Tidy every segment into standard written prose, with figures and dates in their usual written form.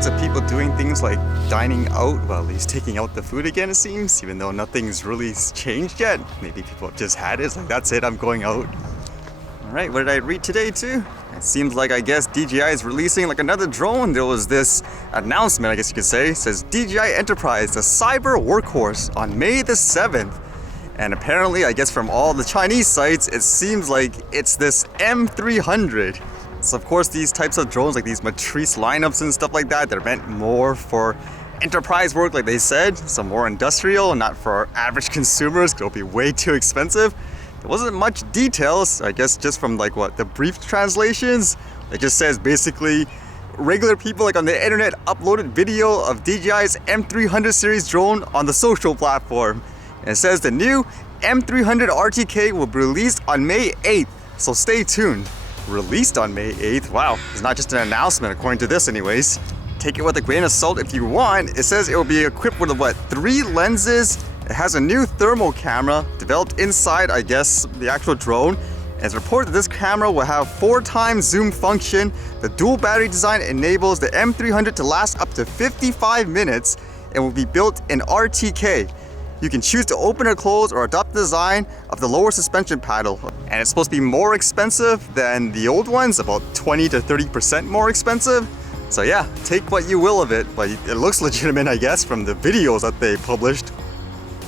tons of people doing things like dining out, well, at least taking out the food again, it seems, even though nothing's really changed yet. Maybe people have just had it. It's like, that's it, I'm going out. All right, what did I read today too? It seems like, I guess, DJI is releasing like another drone. There was this announcement, I guess you could say. It says DJI Enterprise, the cyber workhorse on May the 7th. And apparently, I guess from all the Chinese sites, it seems like it's this M300. So of course, these types of drones, like these Matrice lineups and stuff like that, they're meant more for enterprise work, like they said, so more industrial, not for average consumers, 'cause it'll be way too expensive. There wasn't much details, I guess just from like what, the brief translations. It just says basically, regular people like on the internet uploaded video of DJI's M300 series drone on the social platform. And it says the new M300 RTK will be released on May 8th, so stay tuned. Released on May 8th. Wow, it's not just an announcement according to this anyways. Take it with a grain of salt if you want. It says it will be equipped with what, 3 lenses. It has a new thermal camera developed inside, I guess, the actual drone. And it's reported that this camera will have 4x zoom function. The dual battery design enables the M300 to last up to 55 minutes and will be built in RTK. You can choose to open or close or adopt the design of the lower suspension paddle. And it's supposed to be more expensive than the old ones, about 20 to 30% more expensive. So yeah, take what you will of it, but it looks legitimate, I guess, from the videos that they published.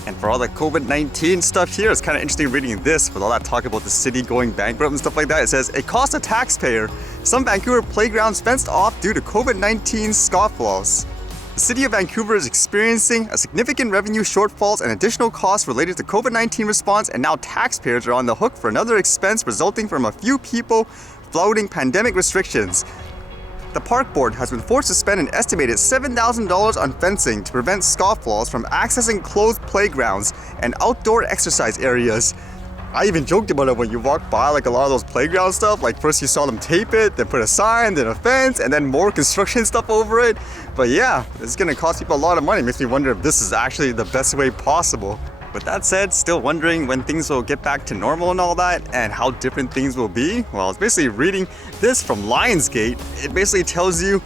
And for all the COVID-19 stuff here, it's kind of interesting reading this with all that talk about the city going bankrupt and stuff like that. It says, it costs a taxpayer. Some Vancouver playgrounds fenced off due to COVID-19 scofflaws. The city of Vancouver is experiencing a significant revenue shortfalls and additional costs related to COVID-19 response, and now taxpayers are on the hook for another expense resulting from a few people flouting pandemic restrictions. The park board has been forced to spend an estimated $7,000 on fencing to prevent scofflaws from accessing closed playgrounds and outdoor exercise areas. I even joked about it when you walk by like a lot of those playground stuff. Like first you saw them tape it, then put a sign, then a fence, and then more construction stuff over it. But yeah, it's gonna cost people a lot of money. Makes me wonder if this is actually the best way possible. With that said, still wondering when things will get back to normal and all that, and how different things will be. Well, it's basically reading this from Lionsgate. It basically tells you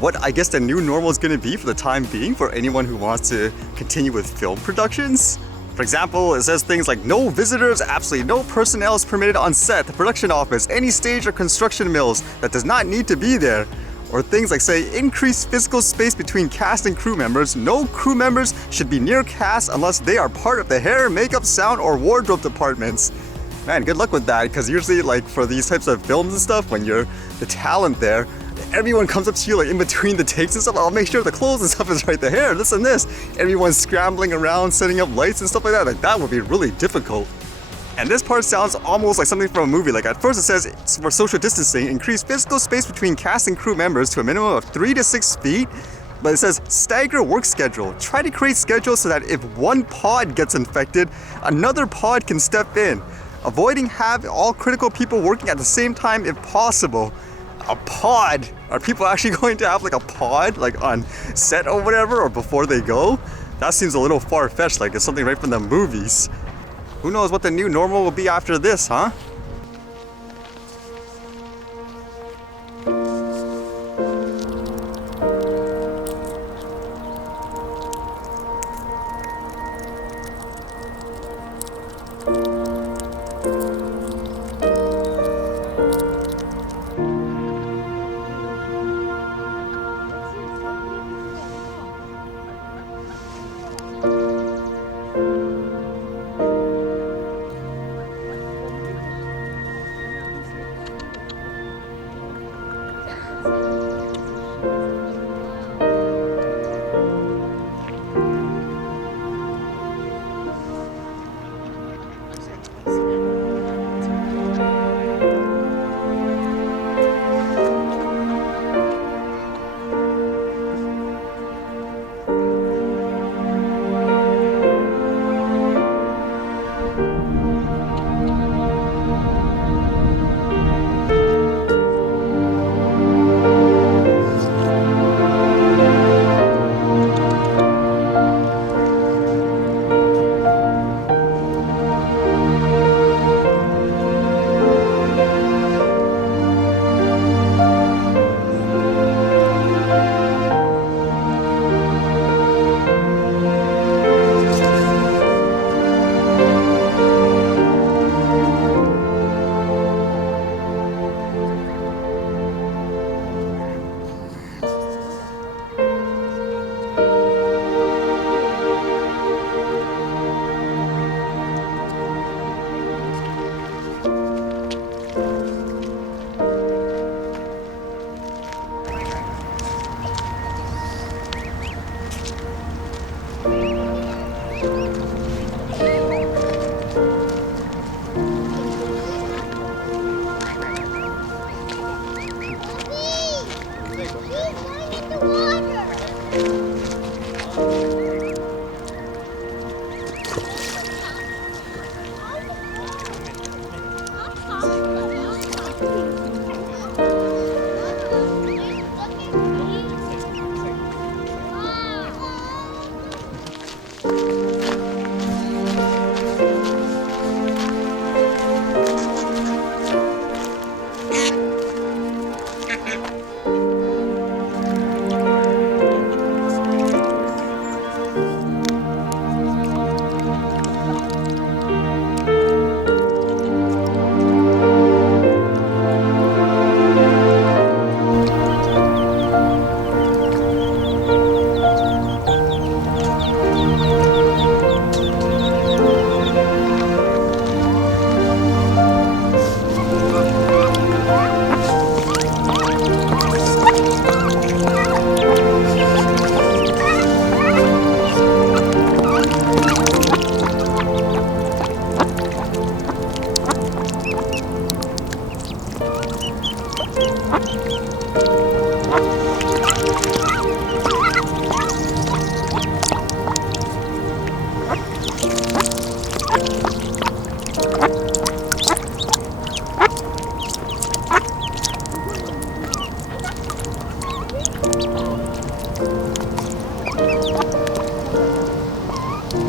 what I guess the new normal is gonna be for the time being for anyone who wants to continue with film productions. For example, it says things like no visitors, absolutely no personnel is permitted on set, the production office, any stage or construction mills that does not need to be there. Or things like, say, increased physical space between cast and crew members. No crew members should be near cast unless they are part of the hair, makeup, sound, or wardrobe departments. Man, good luck with that, because usually like for these types of films and stuff, when you're the talent there, everyone comes up to you like in between the takes and stuff. I'll make sure the clothes and stuff is right, the hair, this and this. Everyone's scrambling around, setting up lights and stuff like that. Like that would be really difficult. And this part sounds almost like something from a movie. Like at first it says it's for social distancing, increase physical space between cast and crew members to a minimum of 3 to 6 feet. But it says stagger work schedule. Try to create schedules so that if one pod gets infected, another pod can step in. Avoiding having all critical people working at the same time if possible. A pod? Are people actually going to have like a pod like on set or whatever, or before they go? That seems a little far-fetched, like it's something right from the movies. Who knows what the new normal will be after this, huh?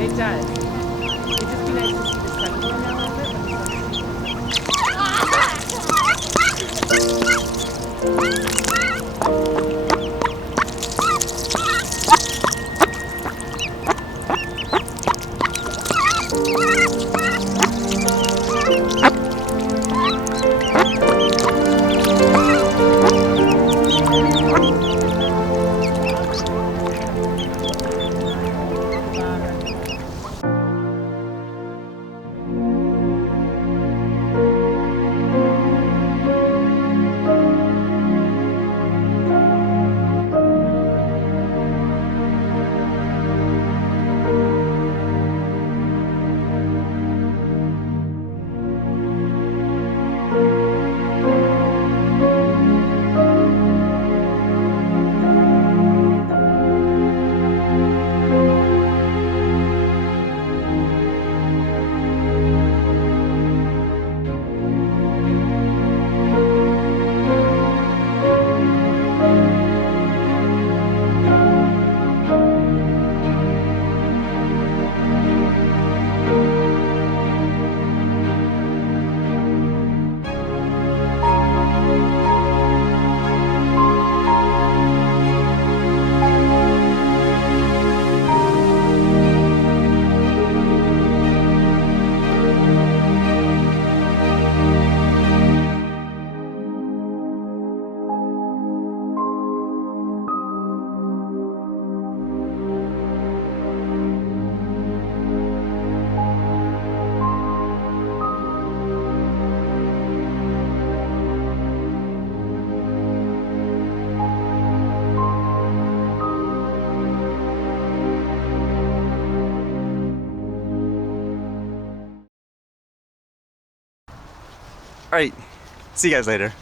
It does. It'd just be nice to see the sun going down a little bit, but the sun's Alright, see you guys later.